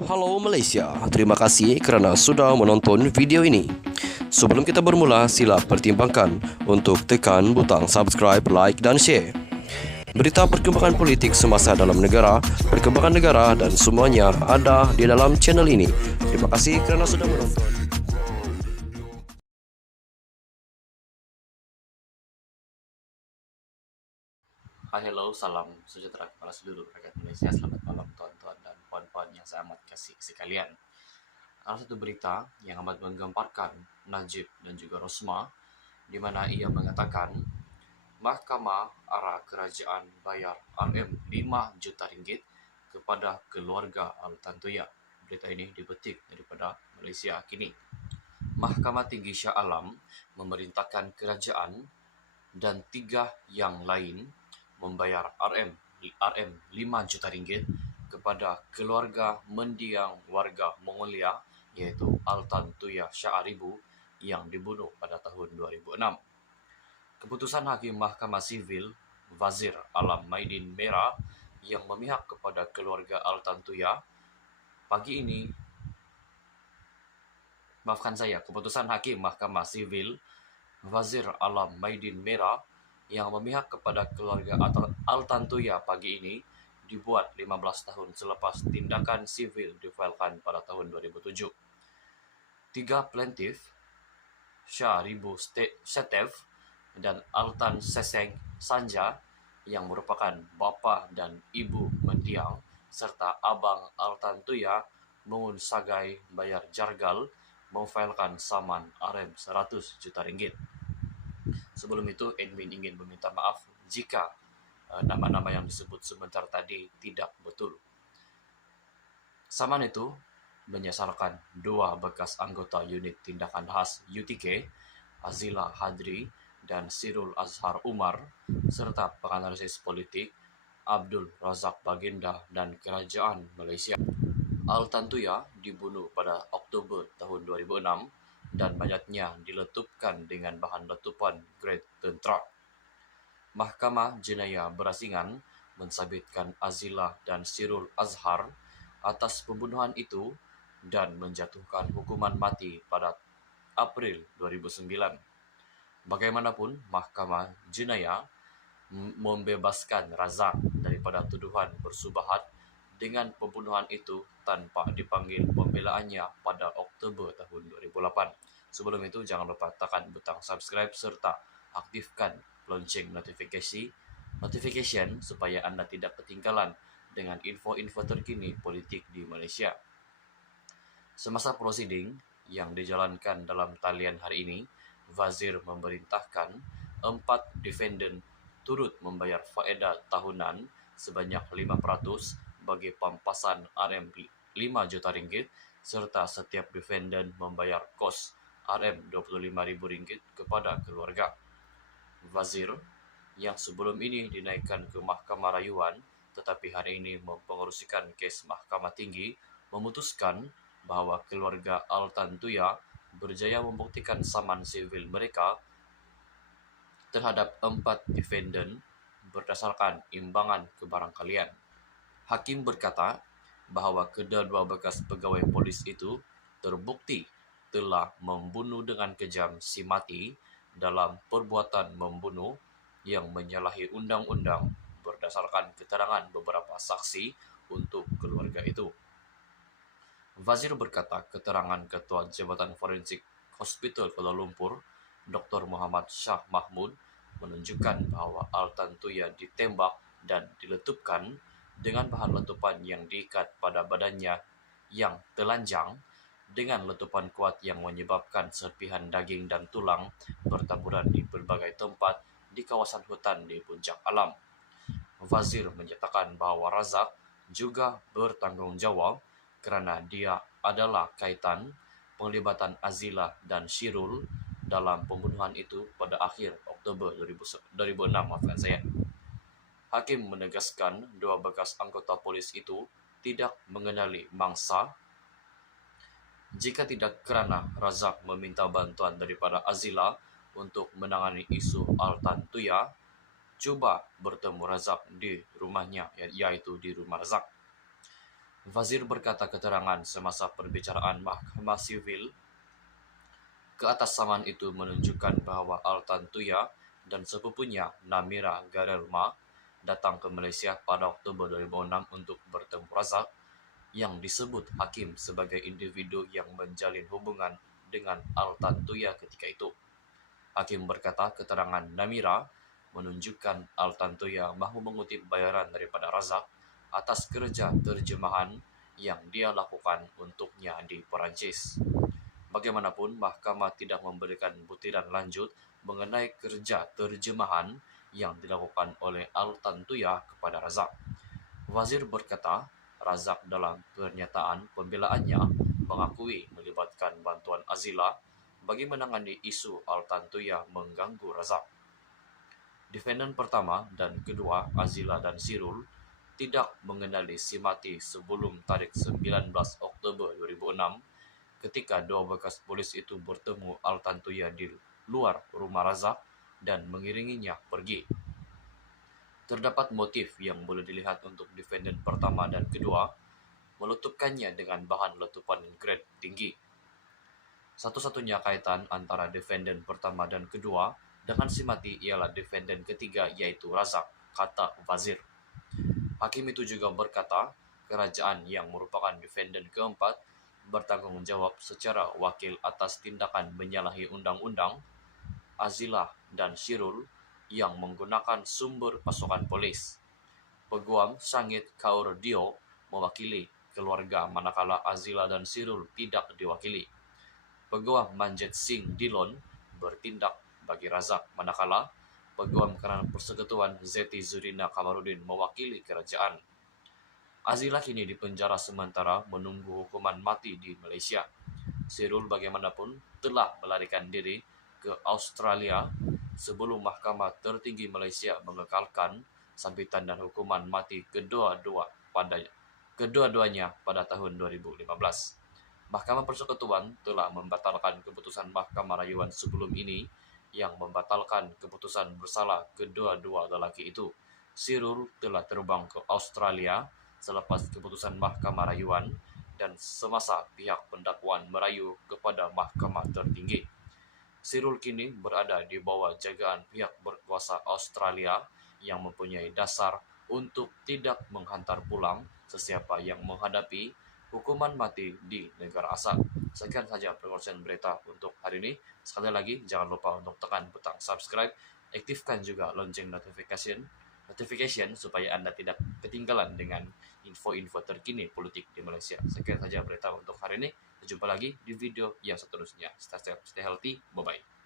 Halo Malaysia, terima kasih kerana sudah menonton video ini. Sebelum kita bermula, sila pertimbangkan untuk tekan butang subscribe, like dan share. Berita perkembangan politik semasa dalam negara, perkembangan negara dan semuanya ada di dalam channel ini. Terima kasih kerana sudah menonton. Hai, hello, salam sejahtera kepada seluruh rakyat Malaysia. Selamat malam tuan-tuan dan puan-puan yang saya amat kasih sekalian. Ada satu berita yang amat menggemparkan Najib dan juga Rosma, di mana ia mengatakan Mahkamah arah kerajaan bayar RM5 juta ringgit kepada keluarga Al-Tantuya. Berita ini dipetik daripada Malaysia Kini. Mahkamah Tinggi Shah Alam memerintahkan kerajaan dan 3 yang lain membayar RM5 juta ringgit kepada keluarga mendiang warga Mongolia iaitu Altantuya Shah Aribu yang dibunuh pada tahun 2006. Keputusan Hakim Mahkamah Sivil Wazir Alam Maidin Mera yang memihak kepada keluarga Altantuya pagi ini keputusan Hakim Mahkamah Sivil Wazir Alam Maidin Mera yang memihak kepada keluarga Altantuya pagi ini dibuat 15 tahun selepas tindakan sivil difailkan pada tahun 2007. 3 plaintiff, Shah Ribu Setev dan Altan Seseng Sanja yang merupakan bapa dan ibu mendiang serta abang Altantuya mengun sagai bayar jargal memfailkan saman RM100 juta ringgit. Sebelum itu, admin ingin meminta maaf jika nama-nama yang disebut sebentar tadi tidak betul. Saman itu menyasarkan 2 bekas anggota unit tindakan khas UTK, Azila Hadri dan Sirul Azhar Umar, serta penganalisis politik Abdul Razak Baginda dan Kerajaan Malaysia. Altantuya dibunuh pada Oktober tahun 2006 dan mayatnya diletupkan dengan bahan letupan grade tentera. Mahkamah Jenayah Berasingan mensabitkan Azila dan Sirul Azhar atas pembunuhan itu dan menjatuhkan hukuman mati pada April 2009. Bagaimanapun, Mahkamah Jenayah membebaskan Razak daripada tuduhan bersubahat dengan pembunuhan itu tanpa dipanggil pembelaannya pada Oktober tahun 2008. Sebelum itu, jangan lupa tekan butang subscribe serta aktifkan lonceng notification supaya Anda tidak ketinggalan dengan info-info terkini politik di Malaysia. Semasa prosiding yang dijalankan dalam talian hari ini, Wazir memerintahkan 4 defendant turut membayar faedah tahunan sebanyak 5% bagi pampasan RM5 juta ringgit serta setiap defendant membayar kos RM25,000 kepada keluarga. Wazir yang sebelum ini dinaikkan ke Mahkamah Rayuan tetapi hari ini mempengerusikan kes Mahkamah Tinggi memutuskan bahawa keluarga Altantuya berjaya membuktikan saman sivil mereka terhadap 4 defendant berdasarkan imbangan kebarangkalian. Hakim berkata bahawa kedua-dua bekas pegawai polis itu terbukti telah membunuh dengan kejam si mati dalam perbuatan membunuh yang menyalahi undang-undang berdasarkan keterangan beberapa saksi untuk keluarga itu. Wazir berkata keterangan Ketua Jabatan Forensik Hospital Kuala Lumpur, Dr. Muhammad Shah Mahmud menunjukkan bahawa Altantuya ditembak dan diletupkan dengan bahan letupan yang diikat pada badannya yang telanjang dengan letupan kuat yang menyebabkan serpihan daging dan tulang bertaburan di berbagai tempat di kawasan hutan di Puncak Alam. Wazir menyatakan bahawa Razak juga bertanggungjawab kerana dia adalah kaitan penglibatan Azila dan Shirul dalam pembunuhan itu pada akhir Oktober 2006. Hakim menegaskan 2 bekas anggota polis itu tidak mengenali mangsa jika tidak kerana Razak meminta bantuan daripada Azila untuk menangani isu Altantuya, cuba bertemu Razak di rumahnya iaitu di rumah Razak. Wazir berkata keterangan semasa perbicaraan Mahkamah Sivil keatasaman itu menunjukkan bahwa Altan Tuya dan sepupunya Namira Garelma datang ke Malaysia pada Oktober 2006 untuk bertemu Razak yang disebut hakim sebagai individu yang menjalin hubungan dengan Altan Tuya ketika itu. Hakim berkata keterangan Namira menunjukkan Altan Tuya mahu mengutip bayaran daripada Razak atas kerja terjemahan yang dia lakukan untuknya di Perancis. Bagaimanapun, mahkamah tidak memberikan butiran lanjut mengenai kerja terjemahan yang dilakukan oleh Altan Tuya kepada Razak. Wazir berkata, Razak dalam pernyataan pembelaannya mengakui melibatkan bantuan Azila bagi menangani isu Altan Tuya mengganggu Razak. Defendant pertama dan kedua, Azila dan Sirul, tidak mengenali si mati sebelum tarikh 19 Oktober 2006 ketika dua bekas polis itu bertemu Altan Tuya di luar rumah Razak dan mengiringinya pergi. Terdapat motif yang boleh dilihat untuk defendant pertama dan kedua, meletupkannya dengan bahan letupan grade tinggi. Satu-satunya kaitan antara defendant pertama dan kedua dengan si mati ialah defendant ketiga yaitu Razak, kata Wazir. Hakim itu juga berkata, kerajaan yang merupakan defendant keempat bertanggung jawab secara wakil atas tindakan menyalahi undang-undang Azila dan Sirul yang menggunakan sumber pasokan polis. Peguam Sangit Kaur Dio mewakili keluarga manakala Azila dan Sirul tidak diwakili. Peguam Manjit Singh Dillon bertindak bagi Razak manakala Peguam Kerana Persekutuan Zeti Zurina Kamarudin mewakili kerajaan. Azila kini dipenjara sementara menunggu hukuman mati di Malaysia. Sirul bagaimanapun telah melarikan diri ke Australia sebelum Mahkamah Tertinggi Malaysia mengekalkan sambitan dan hukuman mati kedua-duanya pada tahun 2015. Mahkamah Persekutuan telah membatalkan keputusan Mahkamah Rayuan sebelum ini yang membatalkan keputusan bersalah kedua-dua lelaki itu. Sirul telah terbang ke Australia selepas keputusan Mahkamah Rayuan dan semasa pihak pendakwaan merayu kepada Mahkamah Tertinggi. Sirul kini berada di bawah jagaan pihak berkuasa Australia yang mempunyai dasar untuk tidak menghantar pulang sesiapa yang menghadapi hukuman mati di negara asal. Sekian saja perkongsian berita untuk hari ini. Sekali lagi, jangan lupa untuk tekan butang subscribe, aktifkan juga lonceng notification supaya Anda tidak ketinggalan dengan info-info terkini politik di Malaysia. Sekian saja berita untuk hari ini. Jumpa lagi di video yang seterusnya. Stay safe, stay healthy. Bye-bye.